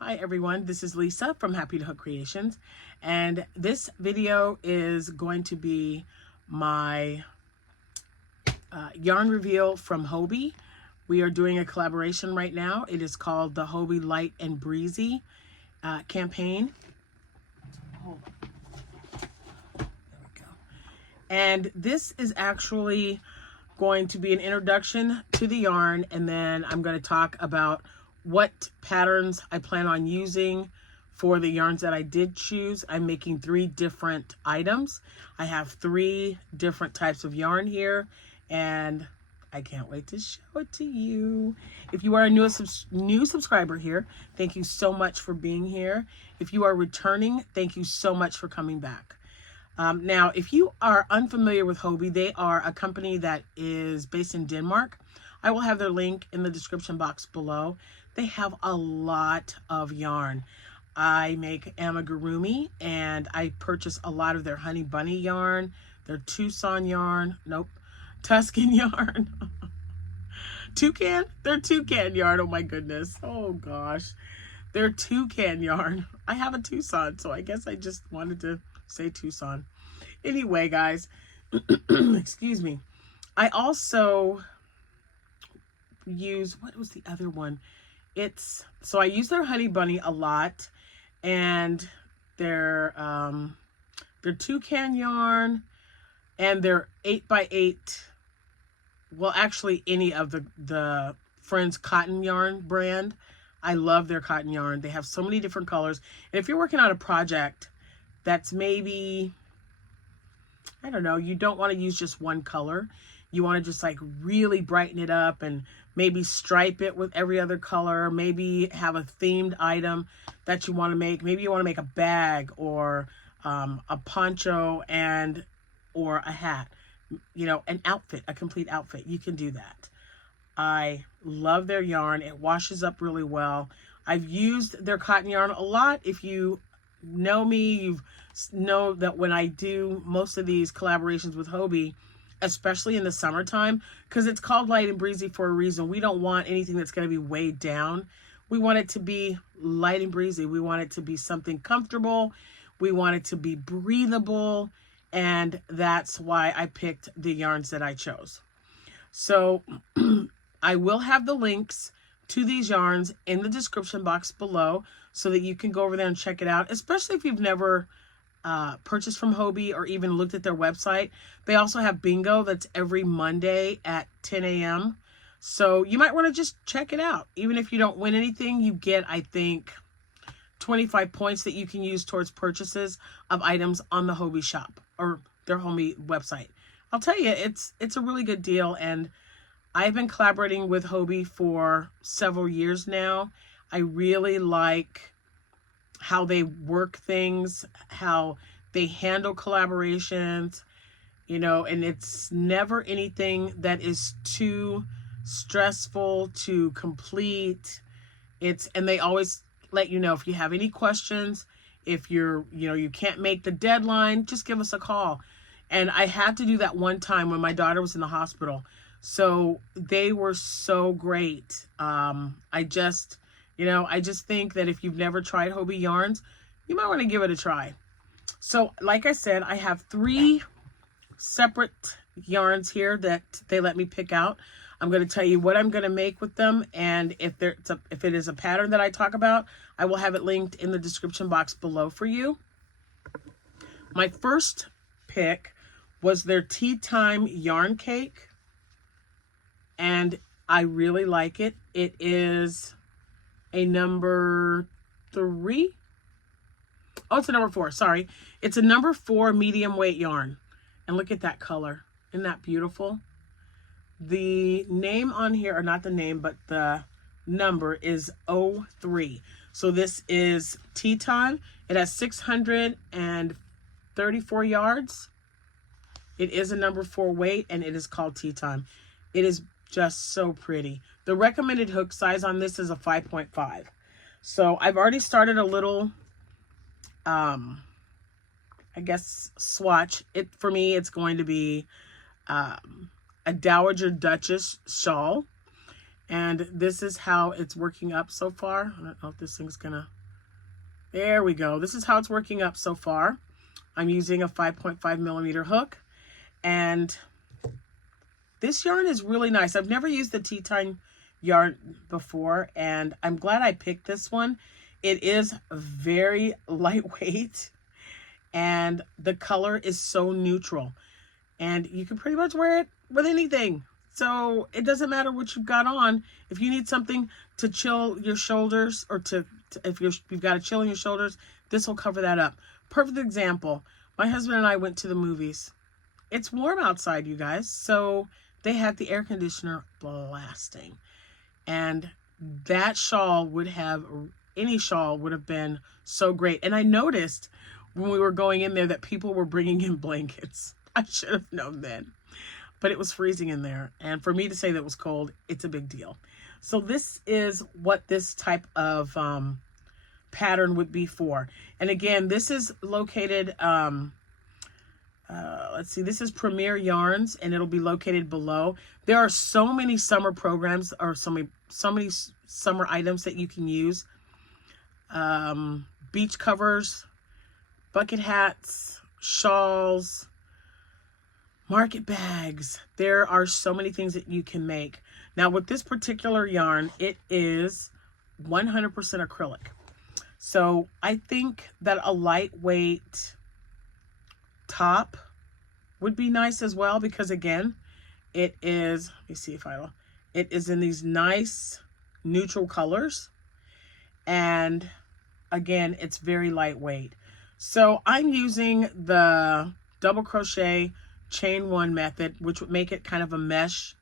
Hi everyone, this is Lisa from Happy to Hook Creations, and this video is going to be my yarn reveal from Hobbii. We are doing a collaboration right now. It is called the Hobbii Light and Breezy campaign. There we go. And this is actually going to be an introduction to the yarn, and then I'm going to talk about what patterns I plan on using for the yarns that I did choose. I'm making 3 different items. I have 3 different types of yarn here, and I can't wait to show it to you. If you are a new subscriber here, thank you so much for being here. If you are returning, thank you so much for coming back. Now, if you are unfamiliar with Hobbii, they are a company that is based in Denmark. I will have their link in the description box below. They have a lot of yarn. I make amigurumi, and I purchase a lot of their honey bunny yarn, their Tucson yarn, Tuscan yarn. Toucan? Their toucan yarn, oh my goodness. Oh gosh. Their toucan yarn. I have a Tucson, so I guess I just wanted to say Tucson. Anyway, guys, excuse me. I also use, what was the other one? So I use their honey bunny a lot, and their toucan yarn, and their 8x8, well, actually any of the Friends cotton yarn brand. I love their cotton yarn. They have so many different colors. And if you're working on a project that's maybe, I don't know, you don't want to use just one color. You want to just like really brighten it up and maybe stripe it with every other color. Maybe have a themed item that you want to make. Maybe you want to make a bag or a poncho or a hat. You know, an outfit, a complete outfit. You can do that. I love their yarn. It washes up really well. I've used their cotton yarn a lot. If you know me, you know that when I do most of these collaborations with Hobbii, especially in the summertime, because it's called light and breezy for a reason. We don't want anything that's going to be weighed down. We want it to be light and breezy. We want it to be something comfortable. We want it to be breathable. And that's why I picked the yarns that I chose. So I will have the links to these yarns in the description box below so that you can go over there and check it out, especially if you've never purchased from Hobbii or even looked at their website. They also have bingo that's every Monday at 10 a.m. So you might want to just check it out. Even if you don't win anything, you get, I think, 25 points that you can use towards purchases of items on the Hobbii shop or their Hobbii website. I'll tell you, it's a really good deal, and I've been collaborating with Hobbii for several years now. I really like how they work things, how they handle collaborations, you know, and it's never anything that is too stressful to complete. And they always let you know if you have any questions, if you can't make the deadline, just give us a call. And I had to do that one time when my daughter was in the hospital. So they were so great. I just think that if you've never tried Hobbii yarns, you might want to give it a try. So like I said, I have 3 separate yarns here that they let me pick out. I'm going to tell you what I'm going to make with them, and if it is a pattern that I talk about, I will have it linked in the description box below for you. My first pick was their Tea Time Yarn Cake, and I really like it. It is a number 3. Oh, it's a number 4. Sorry. It's a number 4 medium weight yarn. And look at that color. Isn't that beautiful? The name on here, or not the name, but the number is 03. So this is Tea Time. It has 634 yards. It is a number 4 weight, and it is called Tea Time. It is just so pretty. The recommended hook size on this is a 5.5. So I've already started a little, I guess, swatch. For me, it's going to be a Dowager Duchess shawl. And this is how it's working up so far. I don't know if this thing's gonna, there we go. This is how it's working up so far. I'm using a 5.5 millimeter hook, and this yarn is really nice. I've never used the tea time yarn before, and I'm glad I picked this one. It is very lightweight, and the color is so neutral, and you can pretty much wear it with anything. So it doesn't matter what you've got on. If you need something to chill your shoulders, or if you've got a chill in your shoulders, this will cover that up. Perfect example. My husband and I went to the movies. It's warm outside, you guys, so they had the air conditioner blasting. And that shawl would have, any shawl would have been so great. And I noticed when we were going in there that people were bringing in blankets. I should have known then. But it was freezing in there. And for me to say that it was cold, it's a big deal. So this is what this type of pattern would be for. And again, this is located, let's see, this is Premier Yarns, and it'll be located below. There are so many summer programs, or so many summer items that you can use. Beach covers, bucket hats, shawls, market bags. There are so many things that you can make. Now with this particular yarn, it is 100% acrylic. So I think that a lightweight top would be nice as well, because again, it is, let me see if it is in these nice neutral colors. And again, it's very lightweight. So I'm using the double crochet chain one method, which would make it kind of a mesh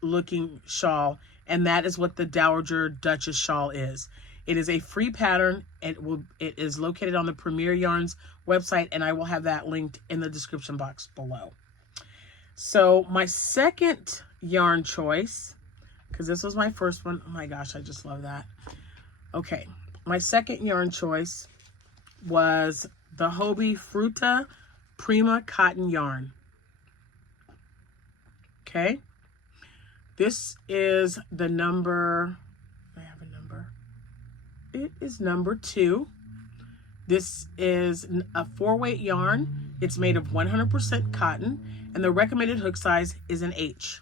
looking shawl. And that is what the Dowager Duchess shawl is. It is a free pattern. It is located on the Premier Yarns website, and I will have that linked in the description box below. So my second yarn choice, because this was my first one. Oh my gosh, I just love that. Okay, my second yarn choice was the Hobbii Fruta Prima cotton yarn. Okay, this is the number, I have a number. It is number 2. This is a 4-weight yarn. It's made of 100% cotton, and the recommended hook size is an H.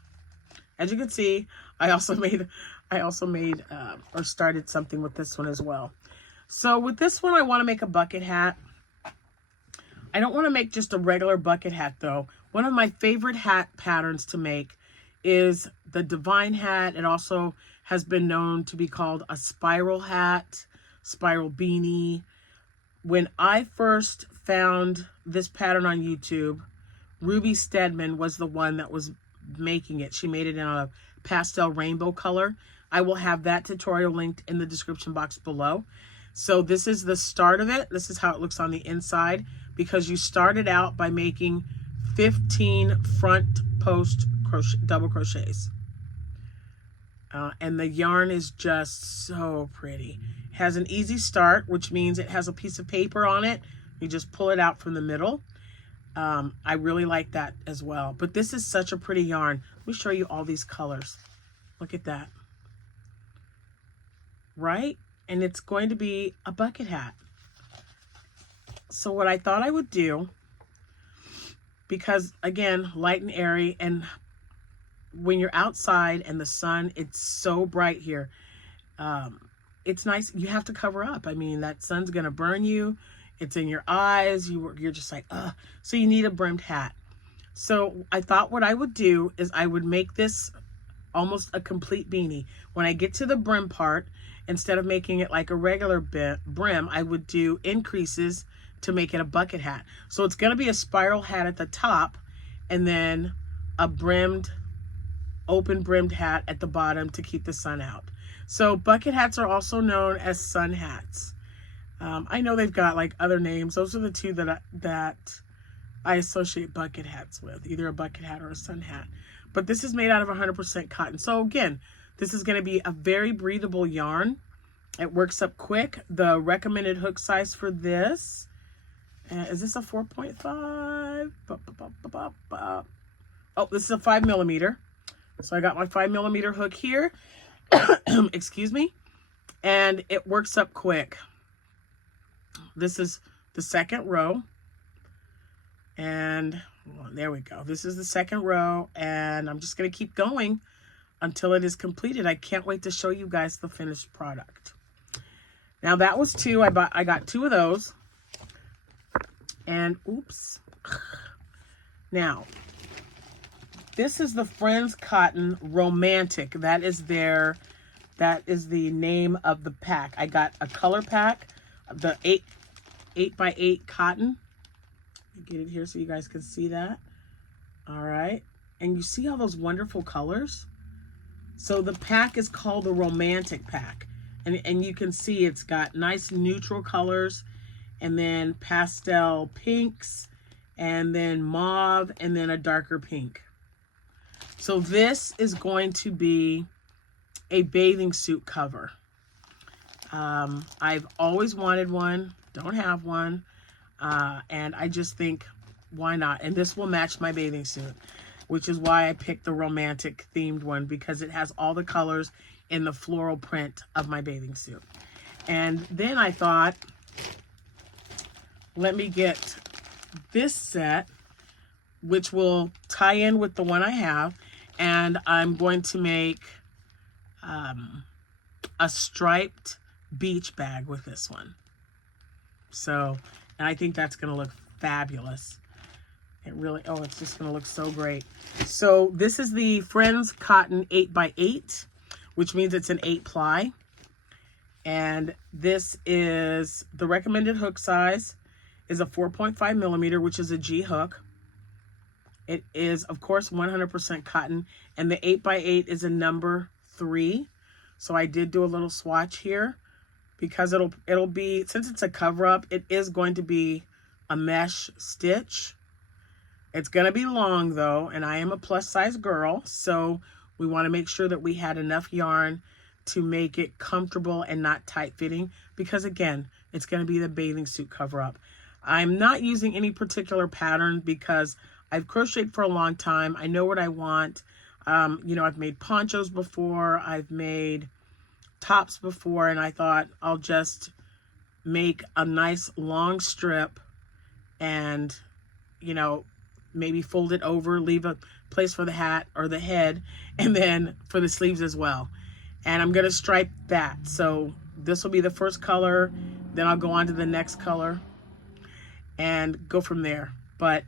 As you can see, I also made or started something with this one as well. So with this one, I want to make a bucket hat. I don't want to make just a regular bucket hat though. One of my favorite hat patterns to make is the Divine hat. It also has been known to be called a spiral hat, spiral beanie. When I first found this pattern on YouTube, Ruby Stedman was the one that was making it. She made it in a pastel rainbow color. I will have that tutorial linked in the description box below. So this is the start of it. This is how it looks on the inside, because you started out by making 15 front post double crochets. And the yarn is just so pretty. It has an easy start, which means it has a piece of paper on it. You just pull it out from the middle. I really like that as well. But this is such a pretty yarn. Let me show you all these colors. Look at that. Right? And it's going to be a bucket hat. So what I thought I would do, because again, light and airy, and when you're outside and the sun, it's so bright here. It's nice. You have to cover up. I mean, that sun's going to burn you. It's in your eyes. You're just like, ugh. So you need a brimmed hat. So I thought what I would do is I would make this almost a complete beanie. When I get to the brim part, instead of making it like a regular brim, I would do increases to make it a bucket hat. So it's going to be a spiral hat at the top, and then a brimmed, open brimmed hat at the bottom to keep the sun out. So bucket hats are also known as sun hats. I know they've got like other names. Those are the two that I associate bucket hats with, either a bucket hat or a sun hat. But this is made out of 100% cotton. So again, this is going to be a very breathable yarn. It works up quick. The recommended hook size for this, is this a 4.5? Oh, this is a 5 millimeter. So I got my 5 millimeter hook here. excuse me, and it works up quick. This is the second row, and well, there we go. This is the second row, and I'm just going to keep going until it is completed. I can't wait to show you guys the finished product. Now that was two. I got two of those, and oops. Now, this is the Friends Cotton Romantic. That is the name of the pack. I got a color pack, the 8x8 cotton. Get it here so you guys can see that. All right. And you see all those wonderful colors? So the pack is called the Romantic Pack. And you can see it's got nice neutral colors, and then pastel pinks, and then mauve, and then a darker pink. So this is going to be a bathing suit cover. I've always wanted one, don't have one, and I just think, why not? And this will match my bathing suit, which is why I picked the romantic themed one, because it has all the colors in the floral print of my bathing suit. And then I thought, let me get this set, which will tie in with the one I have, and I'm going to make a striped beach bag with this one. So, and I think that's going to look fabulous. It really, oh, it's just going to look so great. So this is the Friends Cotton 8x8, which means it's an 8 ply. And this is the recommended hook size is a 4.5 millimeter, which is a G hook. It is, of course, 100% cotton, and the 8x8 is a number 3. So I did do a little swatch here, because it'll be, since it's a cover up, it is going to be a mesh stitch. It's going to be long though, and I am a plus size girl, so we want to make sure that we had enough yarn to make it comfortable and not tight fitting, because again, it's going to be the bathing suit cover up. I'm not using any particular pattern because I've crocheted for a long time. I know what I want. You know, I've made ponchos before, I've made tops before, and I thought I'll just make a nice long strip and, you know, maybe fold it over, leave a place for the hat or the head, and then for the sleeves as well. And I'm going to stripe that. So this will be the first color, then I'll go on to the next color and go from there. But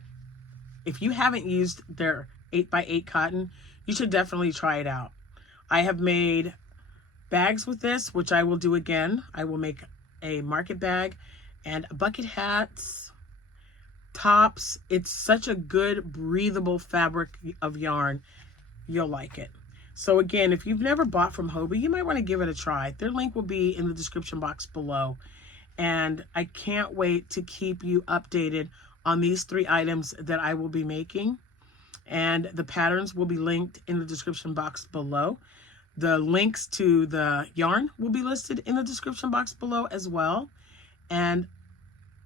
if you haven't used their 8x8 cotton, you should definitely try it out. I have made bags with this, which I will do again. I will make a market bag and bucket hats, tops. It's such a good breathable fabric of yarn. You'll like it. So again, if you've never bought from Hobbii, you might want to give it a try. Their link will be in the description box below. And I can't wait to keep you updated on these 3 items that I will be making. And the patterns will be linked in the description box below. The links to the yarn will be listed in the description box below as well. And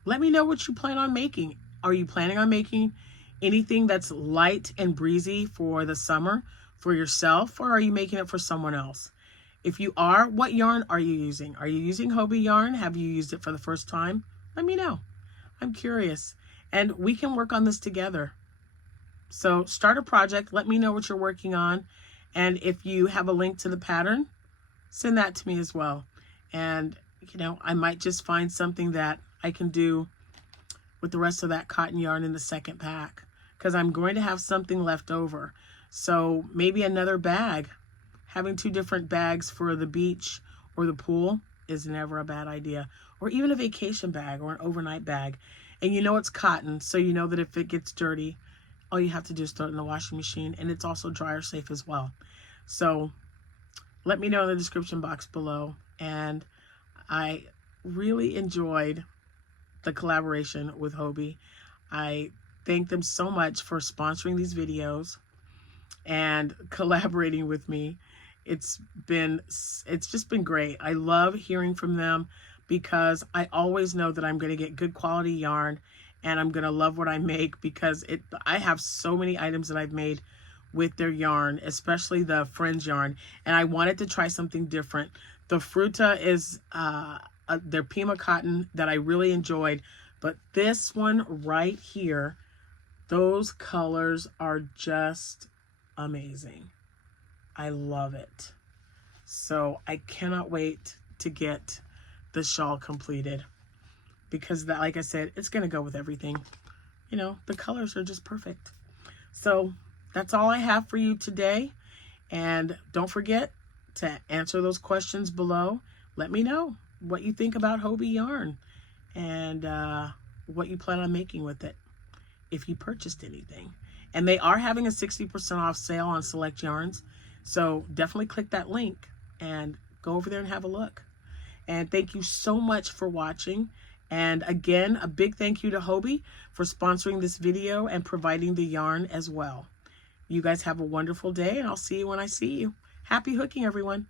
let me know what you plan on making. Are you planning on making anything that's light and breezy for the summer for yourself, or are you making it for someone else? If you are, what yarn are you using? Are you using Hobbii yarn? Have you used it for the first time? Let me know. I'm curious. And we can work on this together. So start a project. Let me know what you're working on. And if you have a link to the pattern, send that to me as well. And, you know, I might just find something that I can do with the rest of that cotton yarn in the second pack, because I'm going to have something left over. So maybe another bag. Having 2 different bags for the beach or the pool is never a bad idea. Or even a vacation bag or an overnight bag. And you know it's cotton, so you know that if it gets dirty, all you have to do is throw it in the washing machine, and it's also dryer safe as well. So let me know in the description box below. And I really enjoyed the collaboration with Hobbii. I thank them so much for sponsoring these videos and collaborating with me. It's just been great. I love hearing from them, because I always know that I'm going to get good quality yarn, and I'm going to love what I make, because I have so many items that I've made with their yarn, especially the fringe yarn. And I wanted to try something different. The Fruta is their Pima cotton that I really enjoyed. But this one right here, those colors are just amazing. I love it. So I cannot wait to get the shawl completed, because that, like I said, it's going to go with everything. You know, the colors are just perfect. So that's all I have for you today. And don't forget to answer those questions below. Let me know what you think about Hobbii yarn and what you plan on making with it if you purchased anything. And they are having a 60% off sale on select yarns. So definitely click that link and go over there and have a look. And thank you so much for watching. And again, a big thank you to Hobbii for sponsoring this video and providing the yarn as well. You guys have a wonderful day, and I'll see you when I see you. Happy hooking, everyone.